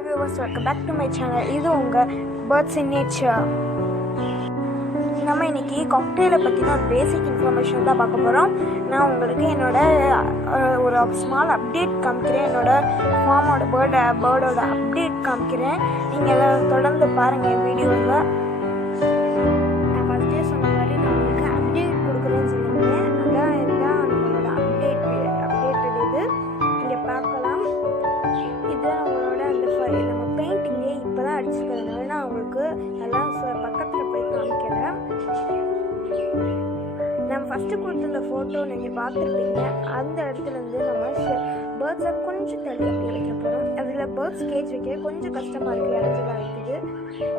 Hi viewers, welcome back to my channel. இது உங்கள் birds in nature. நம்ம இன்னைக்கு காக்டெயிலை பற்றின ஒரு பேசிக் இன்ஃபர்மேஷன் தான் பார்க்க போகிறோம். நான் உங்களுக்கு என்னோட ஒரு ஸ்மால் அப்டேட் காமிக்கிறேன். என்னோட ஃபார்மோட பேர்டோட அப்டேட் காமிக்கிறேன். நீங்கள் எல்லாம் தொடர்ந்து பாருங்கள் என் வீடியோவில். நான் ஃபஸ்ட்டே சொன்ன மாதிரி நான் உங்களுக்கு அப்டேட் கொடுக்குறேன்னு சொல்லியிருந்தேன். இதுதான் நம்மளோட அப்டேட்டட் இது இங்கே பார்க்கலாம். இதுதான் நம்மளோட அந்த நம்ம பெயிண்டிங்கே இப்போ தான் அடிச்சுக்கிறதுனால நான் உங்களுக்கு நல்லா பக்கத்தில் போய் காமிக்கிறேன். நம்ம ஃபஸ்ட்டு கொடுத்துருந்த ஃபோட்டோ நீங்கள் பார்த்துருப்பீங்க. அந்த இடத்துலேருந்து நம்ம பேர்ட்ஸை கொஞ்சம் தள்ளி அப்படி வைக்க போகிறோம். அதில் பேர்ட்ஸ் கேஜ் வைக்க கொஞ்சம் கஷ்டமாக இருக்குது, இடைஞ்சலாக இருக்குது.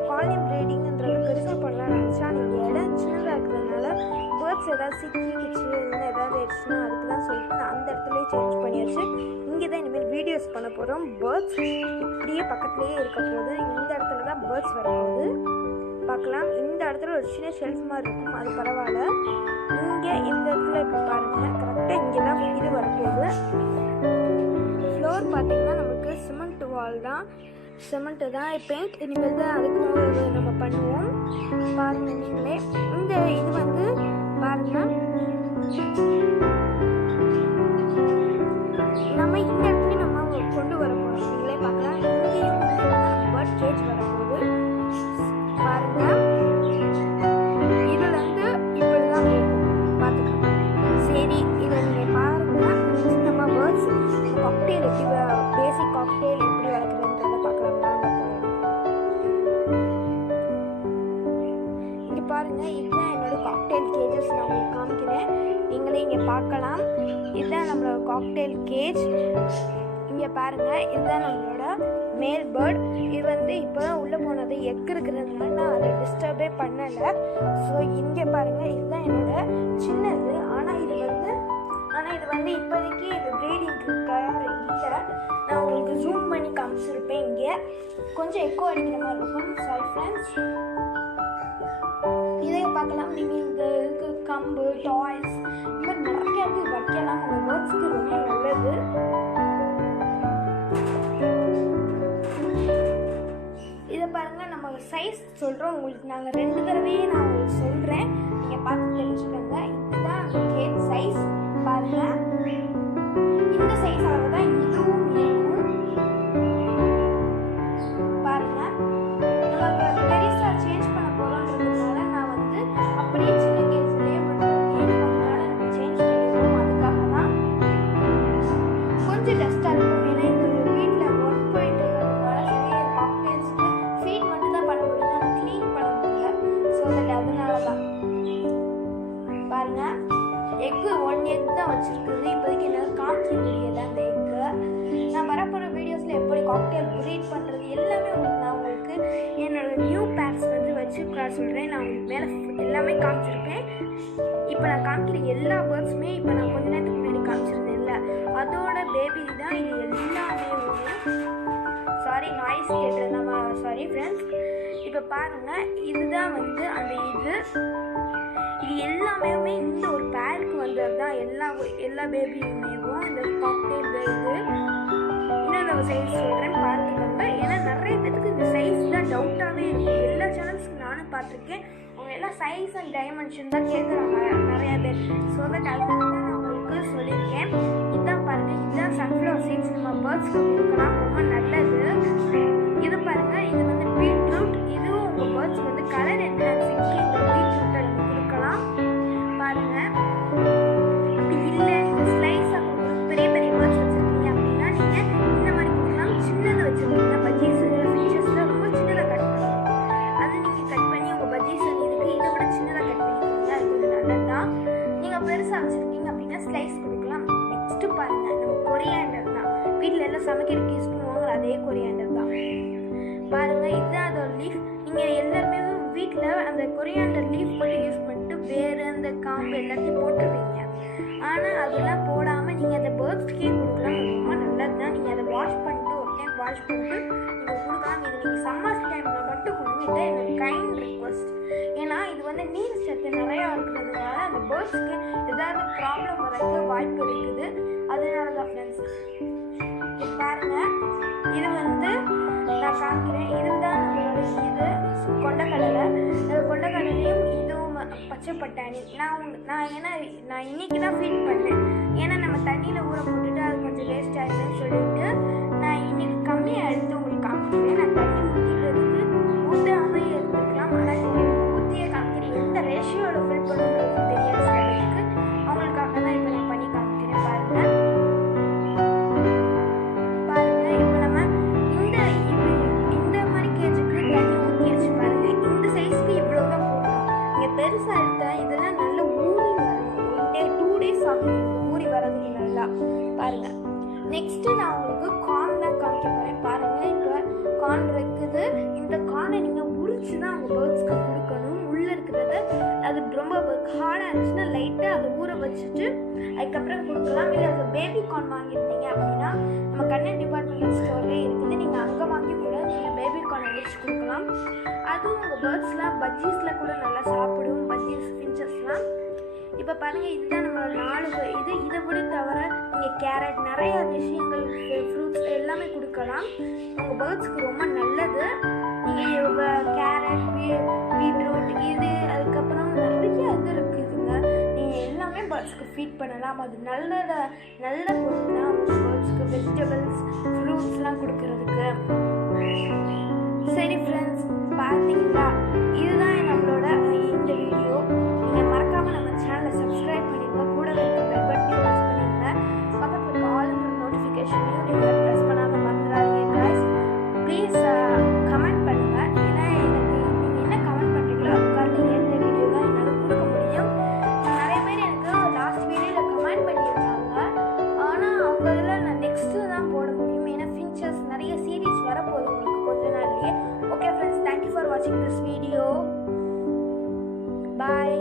காலனி ப்ரீடிங்கிறது பெருசாக பண்ணலாம் நினச்சா நீங்கள் இடம் சின்னதாக இருக்கிறதுனால பேர்ட்ஸ் ஏதாவது சிக்கிச்சு இல்லை ஏதாவது ஆயிடுச்சுன்னா அதுக்கு தான் சொல்லிட்டு நான் அந்த இடத்துலேயே சேஞ்ச் பண்ணியாச்சு. இங்கே தான் இனிமேல் வீடியோஸ் பண்ண போகிறோம். பேர்ட்ஸ் இப்படியே பக்கத்துலேயே இருக்க போகுது. இந்த இடத்துல தான் பேர்ட்ஸ் வரப்போகுது பார்க்கலாம். இந்த இடத்துல ஒரு சின்ன ஷெல்ஃப் மாதிரி இருக்கும், அது பரவாயில்ல. இங்கே இந்த இடத்துல இப்போ பாருங்கள், கரெக்டாக இங்கே தான் இது வரப்போகுது. ஃப்ளோர் பார்த்திங்கன்னா நமக்கு சிமெண்ட் வால் தான், சிமெண்ட்டு தான் பெயிண்ட். இனிமேல் தான் அதுக்கு நம்ம பண்ணுவோம். பாருங்கள் நீங்களே. இந்த இது வந்து பாருங்கள், நம்ம இந்த இடத்துல நம்ம கொண்டு வர போகிறோம். நீங்களே பார்க்கலாம். இங்கேயும் பேர்ட் கேஜ் வரப்போகுது பாருங்கள். இதுலேருந்து இப்படி தான் போகும் பார்த்துக்கலாம். சரி, இதை நீங்கள் பாருங்கள். நம்ம பேர்ட்ஸ் காக்டெயில் எப்படி பேசிக் காக்டெயில் எப்படி வளர்க்குறதுன்றதை பார்க்கலாம்னா இங்கே பாருங்கள். இதுதான் என்னோட காக்டெயில் கேஜஸ். நான் உங்களுக்கு காமிக்கிறேன், நீங்களே இங்கே பார்க்கலாம். இதுதான் நம்மளோட காக்டெயில் கேஜ். இங்கே பாருங்கள், இதுதான் நம்மளோட மேல் பேர்ட். இது வந்து இப்போ தான் உள்ளே போனது, எக் இருக்கிறதுனால நான் அதை டிஸ்டர்பே பண்ணலை. ஸோ இங்கே பாருங்கள், இதுதான் என்னோட சின்னது. ஆனால் இது வந்து இப்போதைக்கு இது ப்ரீடிங்க்கு தயார் இல்லை. நான் உங்களுக்கு ஜூம் பண்ணி காமிச்சிருப்பேன். இங்கே கொஞ்சம் எக்கோ அடிக்கிற மாதிரி இருக்கும், சாரி ஃப்ரெண்ட்ஸ். இதை பார்க்கலாம். நீங்கள் இந்த இதுக்கு கம்பு, டாய்ஸ், இந்த மாதிரி நிறைய இது வைக்கலாம். உங்கள் பேர்ட்ஸ்க்கு ரொம்ப நல்லது. இதை பாருங்கள், நம்ம சைஸ் சொல்கிறோம் உங்களுக்கு. நாங்கள் 2 தடவையே நான் உங்களுக்கு சொல்கிறேன், நீங்கள் பார்த்து தெரிஞ்சுக்கோங்க. இதுதான் கேஜ் சைஸ் பாருங்கள். இந்த சைஸ் அளவு தான் இதுவும் இருக்கும் பாருங்கள். நம்ம பெருசாக சேஞ்ச் பண்ண போகிறோன்றதுனால நான் வந்து அப்படியே சின்ன கேஜ்லேயே நம்ம சேஞ்ச் பண்ணிடுவோம். அதுக்காக தான் கொஞ்சம் டஸ்ட்டாக இருக்கும். ஏன்னா இந்த வீட்டில் ஒர்க் போயிட்டு இருக்கிறதுனால நிறைய காக்டெயில்ஸ்க்கு ஃபீட் மட்டும் தான் பண்ண முடியும், ஆனால் க்ளீன் பண்ண முடியல. ஸோ அதனால தான் பாருங்கள். எக்கு 1 எக் தான் வச்சுருக்குது. இப்போதைக்கு என்னால் காமிக்க முடியல அந்த எக்கு. நான் வரப்போகிற வீடியோஸில் எப்படி காக்டெயில் ப்ரீட் பண்ணுறது எல்லாமே நான் உங்களுக்கு என்னோடய நியூ பேர்ஸ் வந்து வச்சு சொல்கிறேன். நான் உங்களுக்கு மேலே எல்லாமே காமிச்சிருப்பேன். இப்போ நான் காமிக்கிற எல்லா பேர்ட்ஸுமே இப்போ நான் கொஞ்ச நேரத்துக்கு முன்னாடி காமிச்சிருந்தேன் இல்லை, அதோட பேபி தான் இது எல்லாமே. சாரி, நாய்ஸ் கேட்டுருந்தா, சாரி ஃப்ரெண்ட்ஸ். இப்போ பாருங்கள், இதுதான் வந்து அந்த இது எல்லாமே இந்த ஒரு பேருக்கு வந்தது தான். எல்லா பேபியுமேவும் இந்த காக்டெயில் இது இன்னொரு சைஸ் சொல்கிறேன் பார்த்துக்கோங்க. ஏன்னா நிறைய பேருக்கு இந்த சைஸ் தான் டவுட்டாகவே இருக்கும். எல்லா சேனல்ஸ்க்கு நானும் பார்த்துருக்கேன். அவங்க எல்லாம் சைஸ் அண்ட் டைமென்ஷன் தான் கேட்குறாங்க நிறையா பேர். ஸோ தட் அதுக்கு தான் நான் உங்களுக்கு சொல்லியிருக்கேன். இதுதான் பாருங்கள், இதுதான் சன்ஃப்ளவர் சீட்ஸ். நம்ம பேர்ட்ஸ்க்கு கொடுக்கலாம், ரொம்ப நல்லது. இது பாருங்கள், இது வந்து பீட்ரூட். இதுவும் உங்கள் பேர்ட்ஸ்க்கு வந்து கலர் என்ஹான்சிங்க்கு இந்த பீட்ரூட்டை நம்ம கொடுக்கலாம் பாருங்கள். அப்படி இல்லை இந்த ஸ்லைஸாக பெரிய பெரிய பேர்ட்ஸ் வச்சுருக்கீங்க அப்படின்னா நீங்கள் இந்த மாதிரி கொடுக்கலாம். சின்னது வச்சுருக்கீங்க, பஜ்ஜீஸ் ஃபிஷஸில் ரொம்ப சின்னதாக கட் பண்ணுவோம். அது நீங்கள் கட் பண்ணி உங்கள் பஜ்ஜீஸ் இருக்குது இதை விட சின்னதாக கட் பண்ணிக்கோங்க. அது ஒரு நல்லது தான். நீங்கள் பெருசாக வச்சுருக்கீங்க அப்படின்னா ஸ்லைஸ் கொடுக்கலாம். நெக்ஸ்ட்டு பாருங்கள், நம்ம கொரியாண்டர் தான். வீட்டில் எல்லாம் சமைக்கிறதுக்கு யூஸ் பண்ணுவாங்க, அதே கொரியாண்டர் தான் பாருங்கள். இதுதான் அதோட லீஃப். நீங்கள் எல்லாருமே வீட்டில் அந்த கொரியாண்டர் லீஃப் மட்டும் யூஸ் பண்ணிட்டு வேறு அந்த காம்பு எல்லாத்தையும் போட்டுருவீங்க. ஆனால் அதெல்லாம் போடாமல் நீங்கள் அந்த பேர்ட்ஸ்க்கே கொடுக்கலாம், ரொம்ப நல்லது தான். நீங்கள் அதை வாஷ் பண்ணிட்டு ஒரு டைம் வாஷ் பண்ணிட்டு நீங்கள் கொடுக்கலாம். இது நீங்கள் சம்மர் டைமில் மட்டும் கொடுங்க. இதை என்னோட கைண்ட் ரிக்வஸ்ட். ஏன்னா இது வந்து நீர் சத்து நிறையா இருக்கிறதுனால அந்த பேர்ட்ஸ்க்கு ஏதாவது ப்ராப்ளம் வரதுக்கு வாய்ப்பு இருக்குது. அதனால தான் ஃப்ரெண்ட்ஸ். பாருங்கள், இது வந்து காமிக்கிறேன். இதுதான் நம்மளோட இது கொண்டக்கடலை. கொண்டக்கடலையும் இதுவும் பச்சை பட்டாணி. நான் இன்னைக்கு தான் ஃபீட் பண்ணேன். ஏன்னா நம்ம தண்ணியில் ஊற போட்டுட்டு அது கொஞ்சம் வேஸ்ட் ஆகிடுன்னு சொல்லிட்டு நான் இன்னைக்கு கம்மியாக எடுத்து உங்களுக்கு காமிக்கிறேன். நான் தண்ணி ஊற்றிக்கிறதுக்கு ஊற்றாமே இருந்திருக்கலாம். ஆனால் ஊற்றியே காமிக்கிறேன். எந்த ரேஷியோவில் ஃபில் பண்ணுறது தெரியாது சிலருக்கு. அவங்களுக்காக தான் இப்போ நான் பண்ணி காமிக்கிறேன். பாருங்கள் இப்போ நம்ம இந்த மாதிரி கேஜுக்கு தண்ணி ஊற்றி வச்சு பாருங்கள். இந்த சைஸ்க்கு இவ்வளோ தான் போடணும். இங்கே பெருசாக எடுத்தால் இதெல்லாம் நல்லா ஊறி வரணும். 2 days ஆகும் ஊறி வரதுக்கு நல்லா. பாருங்கள் நெக்ஸ்ட்டு நான் உங்களுக்கு கார்ன் தான் காமிக்க போகிறேன். பாருங்கள் இப்போ கார்ன் இருக்குது. இந்த கார்னை நீங்கள் உரிச்சு தான் அவங்க பேர்ட்ஸ்க்கு கொடுக்கணும். உள்ளே இருக்கிறது அது ரொம்ப ஹார்டாக இருந்துச்சுன்னா லைட்டாக அதை ஊற வச்சுட்டு அதுக்கப்புறம் கொடுக்கலாம். இல்லை அது பேபி கார்ன் வாங்கியிருந்தீங்க அப்படின்னா நம்ம கண்ணன் டிபார்ட்மெண்டல் ஸ்டோர்லேயே இருக்குது. நீங்கள் அங்கே வாங்கி கூட நீங்கள் பேபி கார்ன் அடிச்சு கொடுக்கலாம். அதுவும் உங்கள் பேர்ட்ஸ்லாம் பஜ்ஜீஸில் கூட நல்லா சாப்பிடும். பஜ்ஜீஸ் ஃபின்ச்சஸ்லாம். இப்போ பாருங்கள் இதுதான் நம்மளோட 4 இது. இதை விட தவிர நீங்கள் கேரட் நிறைய விஷயங்கள் ஃப்ரூட்ஸ் எல்லாமே கொடுக்கலாம். உங்கள் பேர்ட்ஸ்க்கு ரொம்ப நல்லது. நீங்கள் கேரட் பீட்ரூட் இது அதுக்கப்புறம் நிறைய இது இருக்குதுங்க. நீங்கள் எல்லாமே பேர்ட்ஸ்க்கு ஃபீட் பண்ணலாம். அது நல்ல பொருள் தான் உங்கள் பேர்ட்ஸ்க்கு. வெஜிடபிள்ஸ் ஃப்ரூட்ஸ்லாம் கொடுக்கறதுக்கு. சரி ஃப்ரெண்ட்ஸ், பார்த்தீங்களா இதுதான் நம்மளோட இந்த வீடியோ. நீங்கள் மறக்காமல் நம்ம சேனலை சப்ஸ்கிரைப் பண்ணிடுங்க. கூட இருக்க பெல் பட்டனையும் ப்ரெஸ் பண்ணிடுங்க. பக்கத்தில் இருக்க ஆல்ன்ற நோட்டிஃபிகேஷனையும் நீங்கள் ப்ரெஸ் பண்ணாமல் மறந்துடாதீங்க கைஸ். ப்ளீஸ் கமெண்ட் பண்ணுங்கள். ஏன்னா எனக்கு நீங்கள் என்ன கமெண்ட் பண்ணுறீங்களோ அதுக்காக ஏற்ற வீடியோ தான் என்னால் கொடுக்க முடியும். நிறைய பேர் எனக்கு லாஸ்ட் வீடியோவில் கமெண்ட் பண்ணியிருந்தாங்க. ஆனால் அவங்க இதில் நான் நெக்ஸ்ட்டு தான் போட முடியும். ஏன்னா ஃபின்ச்சர்ஸ் நிறைய சீரீஸ் வரப்போகுது உங்களுக்கு கொஞ்ச நாள்லேயே. ஓகே ஃப்ரெண்ட்ஸ், தேங்க்யூ ஃபார் வாட்சிங் திஸ் வீடியோ. பாய்.